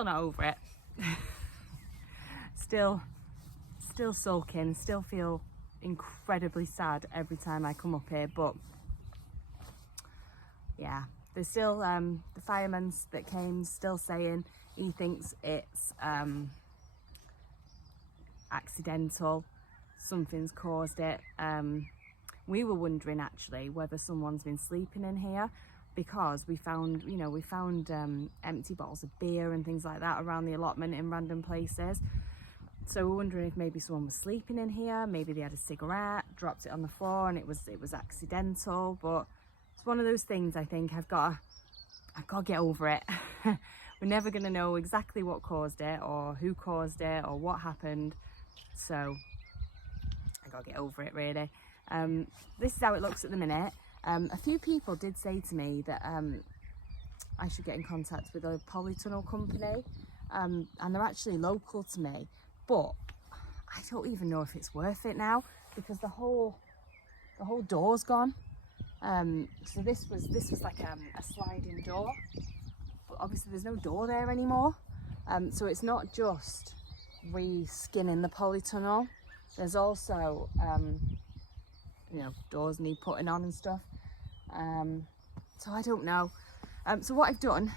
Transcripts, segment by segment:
still not over it. still sulking, still feel incredibly sad every time I come up here, but yeah, there's still the fireman that came still saying he thinks it's accidental, something's caused it. We were wondering actually whether someone's been sleeping in here, because we found empty bottles of beer and things like that around the allotment in random places. So we're wondering if maybe someone was sleeping in here, maybe they had a cigarette, dropped it on the floor and it was accidental. But it's one of those things, I think I've got to get over it. We're never going to know exactly what caused it or who caused it or what happened, so I got to get over it really. This is how it looks at the minute. A few people did say to me that I should get in contact with a polytunnel company, and they're actually local to me, but I don't even know if it's worth it now, because the whole door's gone. So this was like a sliding door, but obviously there's no door there anymore. So it's not just re-skinning the polytunnel, there's also doors need putting on and stuff. So I don't know. So what I've done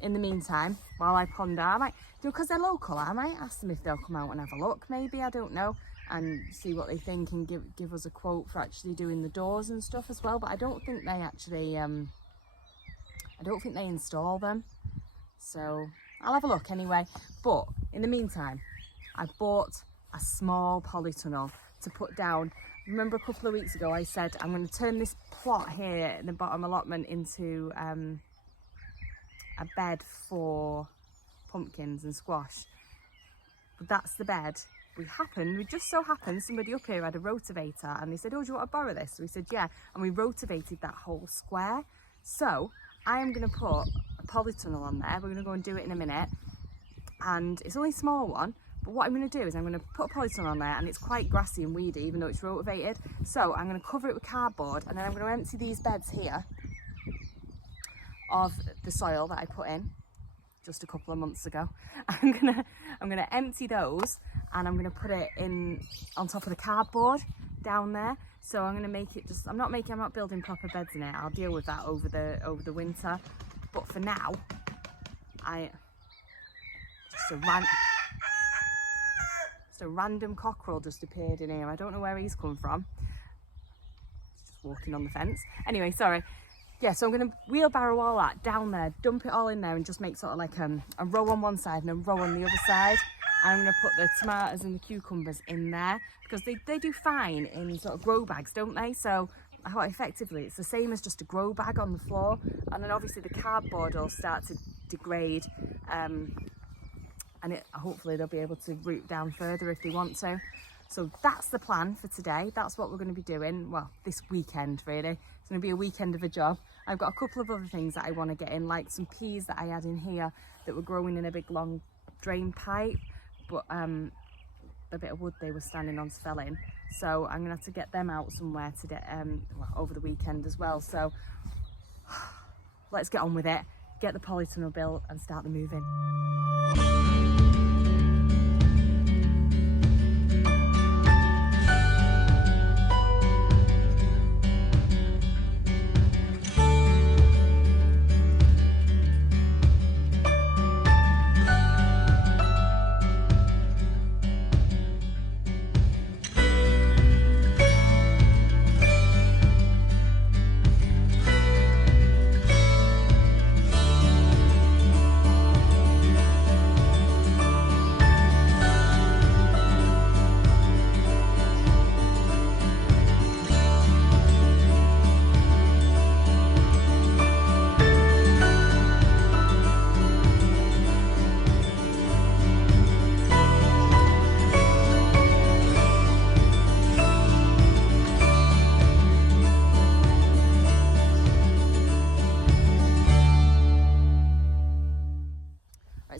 in the meantime, while I ponder, I might do, because they're local, I might ask them if they'll come out and have a look, maybe, I don't know, and see what they think and give us a quote for actually doing the doors and stuff as well. But I don't think they actually I don't think they install them, so I'll have a look anyway. But in the meantime, I bought a small polytunnel to put down. Remember a couple of weeks ago I said I'm going to turn this plot here in the bottom allotment into a bed for pumpkins and squash. But that's the bed. We just so happened somebody up here had a rotavator and they said, oh, do you want to borrow this? So we said yeah, and we rotavated that whole square. So I am going to put a polytunnel on there. We're going to go and do it in a minute, and it's only a small one. But what I'm going to do is I'm going to put a polytunnel on there, and it's quite grassy and weedy even though it's rotavated. So I'm going to cover it with cardboard, and then I'm going to empty these beds here of the soil that I put in just a couple of months ago. I'm gonna empty those, and I'm gonna put it in on top of the cardboard down there. So I'm gonna make it I'm not building proper beds in it. I'll deal with that over the winter. But for now, just a random cockerel just appeared in here. I don't know where he's come from. He's just walking on the fence. Anyway, sorry. Yeah, so I'm going to wheelbarrow all that down there, dump it all in there, and just make sort of like a row on one side and a row on the other side. And I'm going to put the tomatoes and the cucumbers in there, because they do fine in sort of grow bags, don't they? So effectively it's the same as just a grow bag on the floor. And then obviously the cardboard will start to degrade, and hopefully they'll be able to root down further if they want to. So that's the plan for today. That's what we're going to be doing, well, this weekend really. It's going to be a weekend of a job. I've got a couple of other things that I want to get in, like some peas that I had in here that were growing in a big long drain pipe, but the bit of wood they were standing on fell in. So I'm going to have to get them out somewhere to get over the weekend as well. So let's get on with it, get the polytunnel built and start the moving.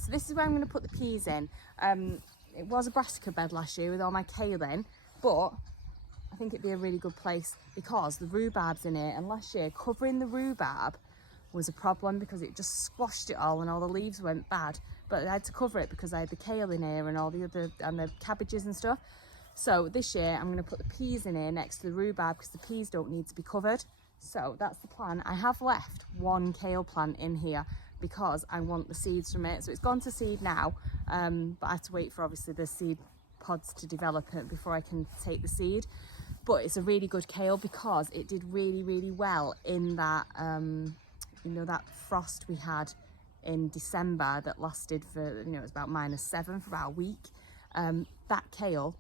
So this is where I'm going to put the peas in. It was a brassica bed last year with all my kale in, but I think it'd be a really good place because the rhubarb's in it, and last year covering the rhubarb was a problem because it just squashed it all and all the leaves went bad. but I had to cover it because I had the kale in here and all the other, and the cabbages and stuff. So this year I'm going to put the peas in here next to the rhubarb because the peas don't need to be covered. So that's the plan. I have left one kale plant in here because I want the seeds from it. So it's gone to seed now, but I have to wait for obviously the seed pods to develop it before I can take the seed. But it's a really good kale because it did really, really well in that, you know, that frost we had in December that lasted for, you know, it was about -7 for about a week. That kale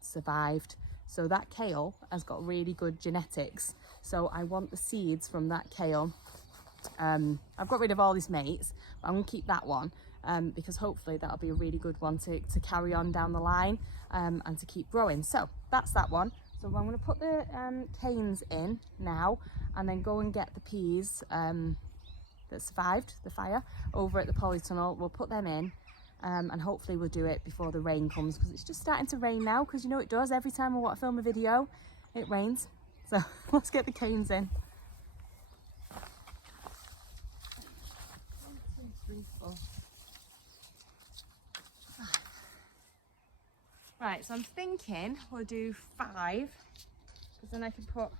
survived. So that kale has got really good genetics. So I want the seeds from that kale. I've got rid of all these mates, but I'm gonna keep that one because hopefully that'll be a really good one to carry on down the line and to keep growing. So that's that one. So I'm gonna put the canes in now and then go and get the peas that survived the fire over at the polytunnel. We'll put them in and hopefully we'll do it before the rain comes because it's just starting to rain now, because you know it does every time I want to film a video, it rains. So let's get the canes in. 1, 2, 3, 4. Right, so I'm thinking we'll do 5 because then I can put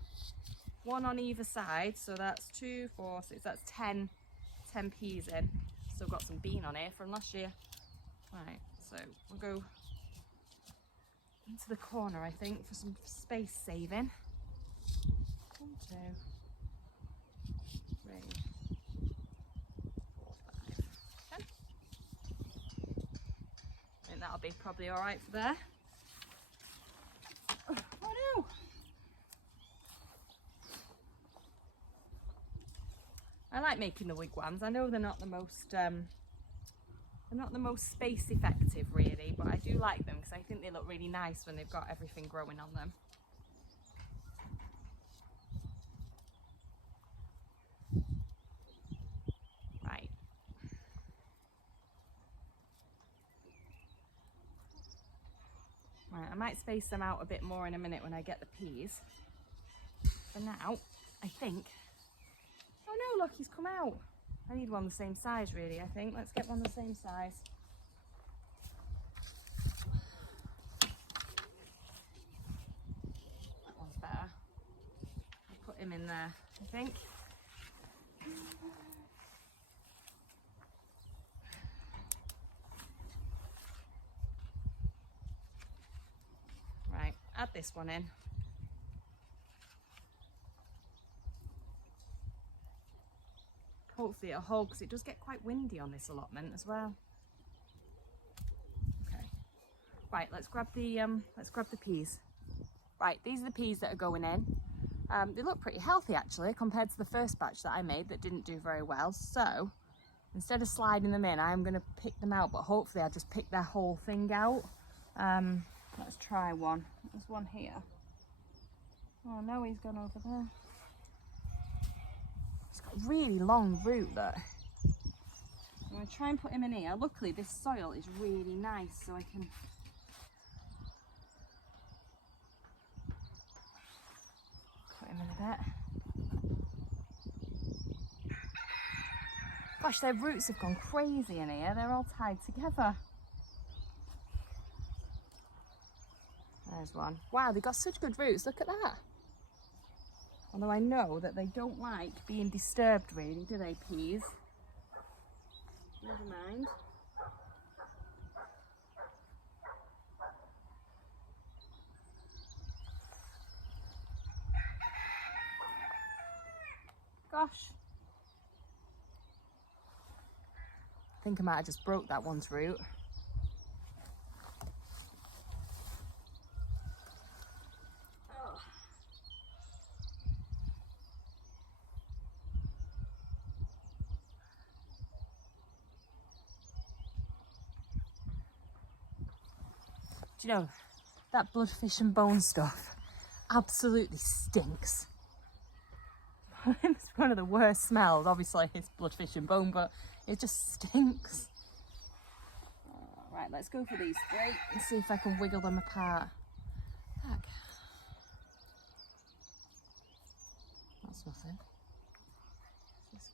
1 on either side, so that's 2, 4, 6, that's 10 peas in. Still got some bean on here from last year. Right, so we'll go into the corner, I think, for some space saving. 1, 2, 3, 4, 5, 10. I think that'll be probably all right for there. Oh no! I like making the wigwams. I know they're not the most space effective really, but I do like them because I think they look really nice when they've got everything growing on them. Right. Right, I might space them out a bit more in a minute when I get the peas. For now, I think... Oh no, look, he's come out. I need one the same size really, I think. Let's get one the same size. That one's better. I'll put him in there, I think. Right, add this one in. Hopefully it'll hold because it does get quite windy on this allotment as well. Okay, right, let's grab the peas. Right, these are the peas that are going in. They look pretty healthy actually compared to the first batch that I made that didn't do very well. So instead of sliding them in, I'm going to pick them out, but hopefully I'll just pick their whole thing out. Let's try one. There's one here. Oh no, he's gone over there. It's got a really long root that I'm going to try and put him in here. Luckily this soil is really nice, so I can put him in a bit. Gosh, their roots have gone crazy in here. They're all tied together. There's one. Wow, they've got such good roots. Look at that. Although I know that they don't like being disturbed really, do they, peas? Never mind. Gosh. I think I might have just broke that one's root. Do you know, that bloodfish and bone stuff absolutely stinks. It's one of the worst smells. Obviously it's bloodfish and bone, but it just stinks. Right, let's go for these 3 and see if I can wiggle them apart. Look. That's nothing. This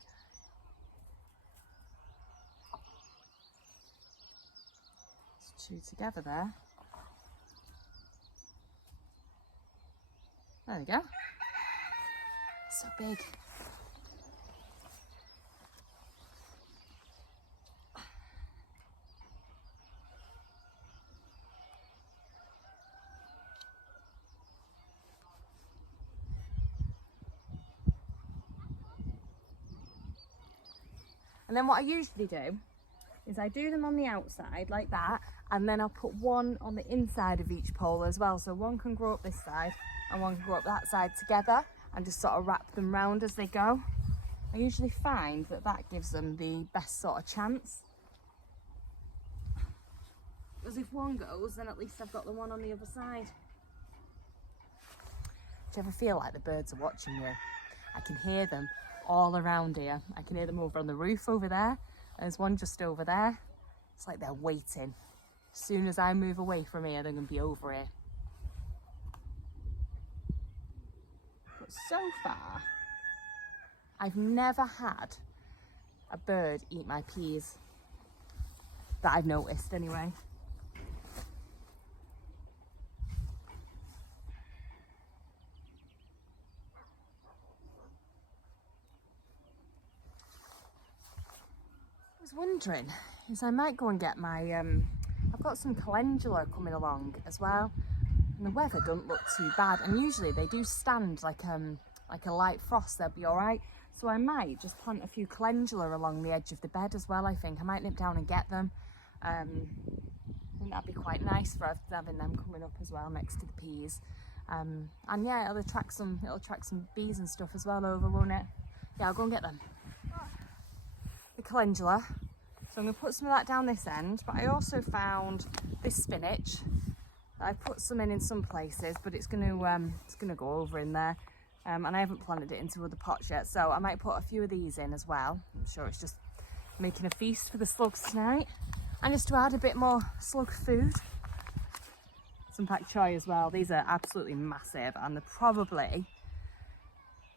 two together there. There we go. So big. And then what I usually do is I do them on the outside like that, and then I'll put one on the inside of each pole as well. So one can grow up this side and one can grow up that side together, and just sort of wrap them round as they go. I usually find that that gives them the best sort of chance. Because if one goes, then at least I've got the one on the other side. Do you ever feel like the birds are watching you? I can hear them all around here. I can hear them over on the roof over there. There's one just over there. It's like they're waiting. As soon as I move away from here, they're going to be over here. But so far, I've never had a bird eat my peas. That I've noticed anyway. Wondering is I might go and get my I've got some calendula coming along as well, and the weather doesn't look too bad, and usually they do stand like a light frost, they'll be all right. So I might just plant a few calendula along the edge of the bed as well. I think I might nip down and get them. I think that'd be quite nice for having them coming up as well next to the peas. And yeah, it'll attract some bees and stuff as well over, won't it? Yeah, I'll go and get them. The calendula. So I'm going to put some of that down this end, but I also found this spinach. I put some in some places, but it's going to go over in there, and I haven't planted it into other pots yet, so I might put a few of these in as well. I'm sure it's just making a feast for the slugs tonight, and just to add a bit more slug food. Some pak choi as well. These are absolutely massive, and they're probably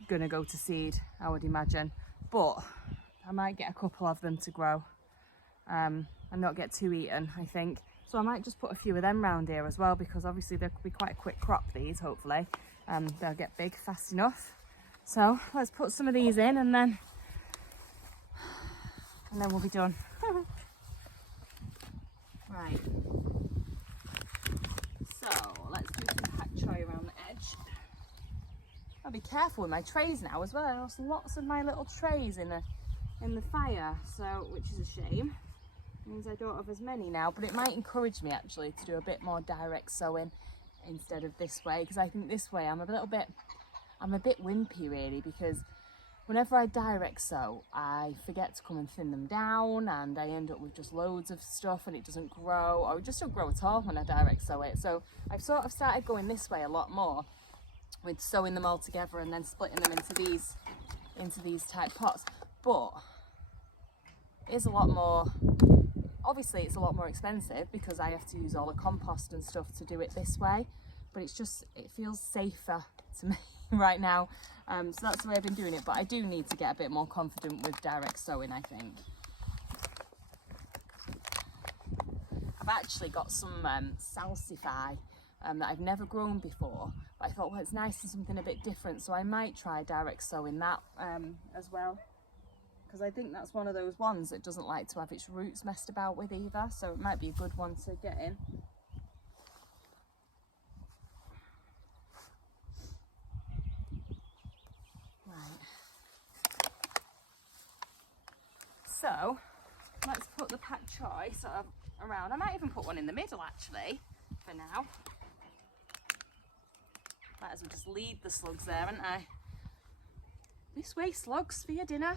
going to go to seed, I would imagine, but I might get a couple of them to grow and not get too eaten, I think. So I might just put a few of them round here as well, because obviously they'll be quite a quick crop, these, hopefully. They'll get big fast enough. So let's put some of these in, and then we'll be done. Right. So let's do some pak choi around the edge. I'll be careful with my trays now as well. I lost lots of my little trays in the fire, so, which is a shame. Means I don't have as many now, but it might encourage me actually to do a bit more direct sowing instead of this way, because I think this way I'm a bit wimpy really, because whenever I direct sow I forget to come and thin them down, and I end up with just loads of stuff and it doesn't grow, or it just don't grow at all when I direct sow it. So I've sort of started going this way a lot more, with sowing them all together and then splitting them into these type pots. But it's a lot more, obviously it's a lot more expensive because I have to use all the compost and stuff to do it this way, but it's just, it feels safer to me right now. So that's the way I've been doing it, but I do need to get a bit more confident with direct sowing, I think. I've actually got some salsify that I've never grown before, but I thought, well, it's nice and something a bit different, so I might try direct sowing that as well, because I think that's one of those ones that doesn't like to have its roots messed about with either, so it might be a good one to get in. Right. So let's put the pak choi sort of around. I might even put one in the middle actually for now. Might as well just lead the slugs there, haven't I? This way, slugs, for your dinner.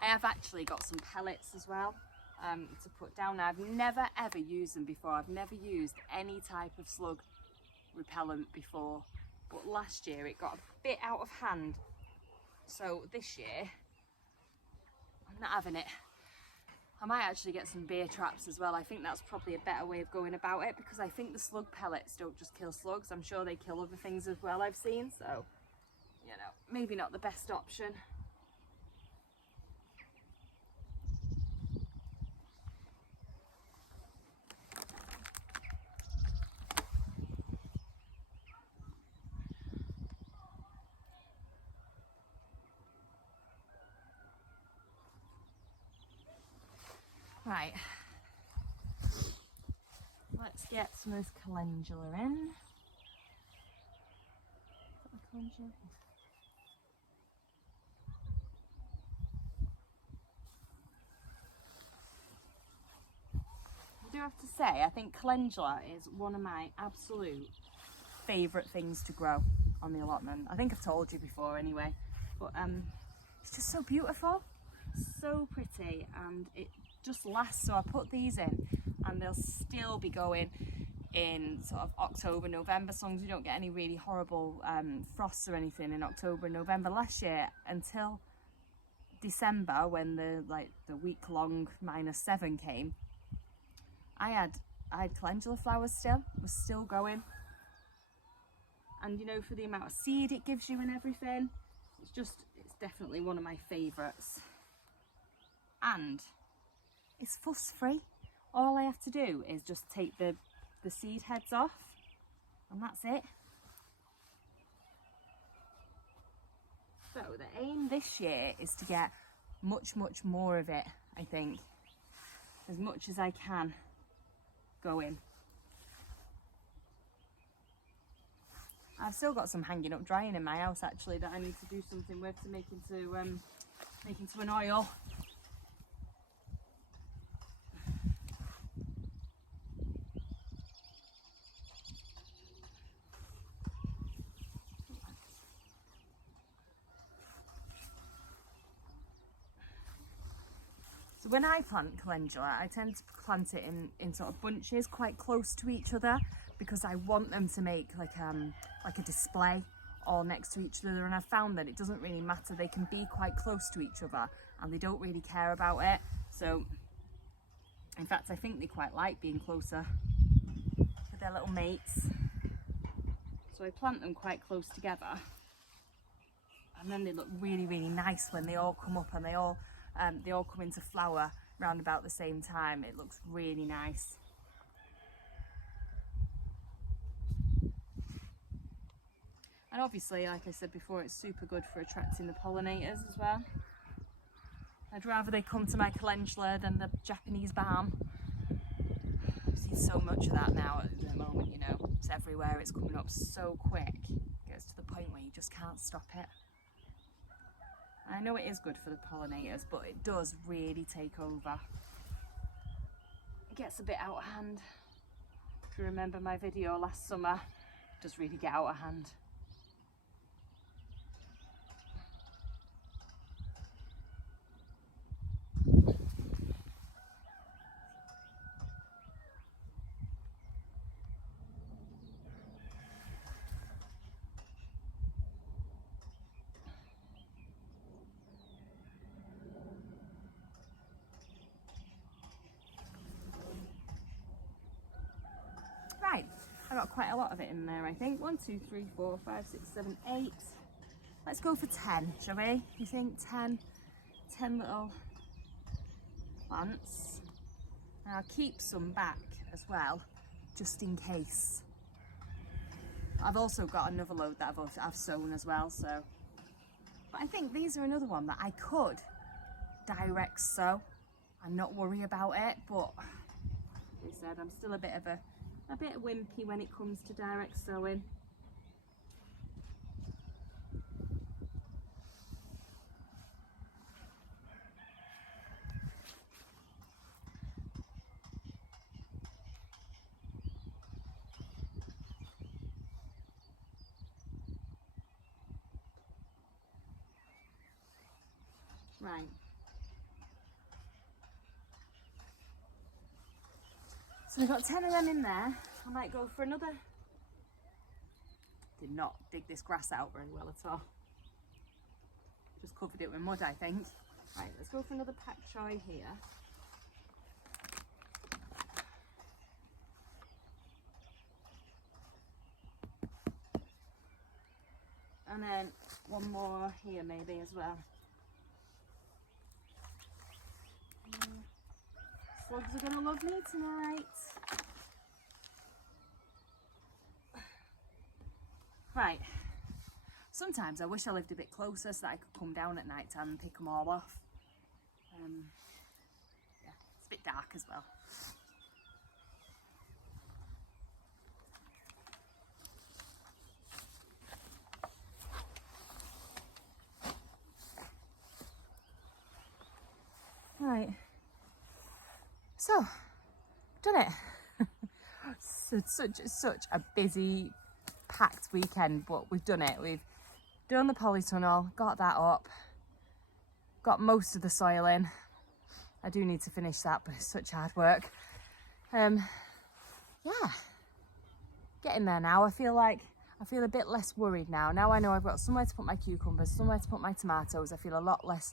I have actually got some pellets as well to put down. Now, I've never ever used them before. I've never used any type of slug repellent before, but last year it got a bit out of hand. So this year, I'm not having it. I might actually get some beer traps as well. I think that's probably a better way of going about it, because I think the slug pellets don't just kill slugs. I'm sure they kill other things as well, I've seen. So, you know, maybe not the best option. Right, let's get some of this calendula in. Calendula? I do have to say, I think calendula is one of my absolute favourite things to grow on the allotment. I think I've told you before anyway, but it's just so beautiful, so pretty, and it just lasts. So I put these in and they'll still be going in sort of October, November, as long as we don't get any really horrible frosts or anything in October and November. Last year until December, when the week-long -7 came, I had calendula flowers was still going. And you know, for the amount of seed it gives you and everything, it's definitely one of my favourites. And it's fuss free. All I have to do is just take the seed heads off, and that's it. So the aim this year is to get much more of it, I think, as much as I can going. I've still got some hanging up drying in my house actually that I need to do something with to make into an oil. So when I plant calendula, I tend to plant it in sort of bunches quite close to each other, because I want them to make like a display all next to each other. And I've found that it doesn't really matter. They can be quite close to each other and they don't really care about it. So in fact, I think they quite like being closer with their little mates. So I plant them quite close together, and then they look really nice when they all come up and they all come into flower round about the same time. It looks really nice. And obviously, like I said before, it's super good for attracting the pollinators as well. I'd rather they come to my calendula than the Japanese balm. I've seen so much of that now at the moment, you know. It's everywhere, it's coming up so quick. It gets to the point where you just can't stop it. I know it is good for the pollinators, but it does really take over. It gets a bit out of hand. If you remember my video last summer, it does really get out of hand. Right, I got quite a lot of it in there, I think. 1, 2, 3, 4, 5, 6, 7, 8. Let's go for 10, shall we? You think 10 little plants. And I'll keep some back as well, just in case. I've also got another load that I've sown as well, so. But I think these are another one that I could direct sow and not worry about it, but like I said, I'm still a bit wimpy when it comes to direct sowing. Right. So I've got 10 of them in there. I might go for another. Did not dig this grass out very well at all. Just covered it with mud, I think. Right, let's go for another pak choi here. And then one more here maybe as well. Slugs are gonna love me tonight. Right. Sometimes I wish I lived a bit closer so that I could come down at night time and pick them all off. Yeah, it's a bit dark as well. Right, so done it. So, such a busy, packed weekend, but we've done it. We've done the polytunnel, got that up, got most of the soil in. I do need to finish that, but it's such hard work. Yeah, getting there now. I feel a bit less worried now. Now I know I've got somewhere to put my cucumbers, somewhere to put my tomatoes. I feel a lot less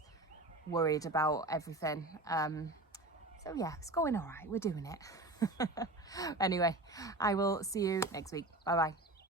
worried about everything. So yeah, it's going all right. We're doing it. Anyway, I will see you next week. Bye bye.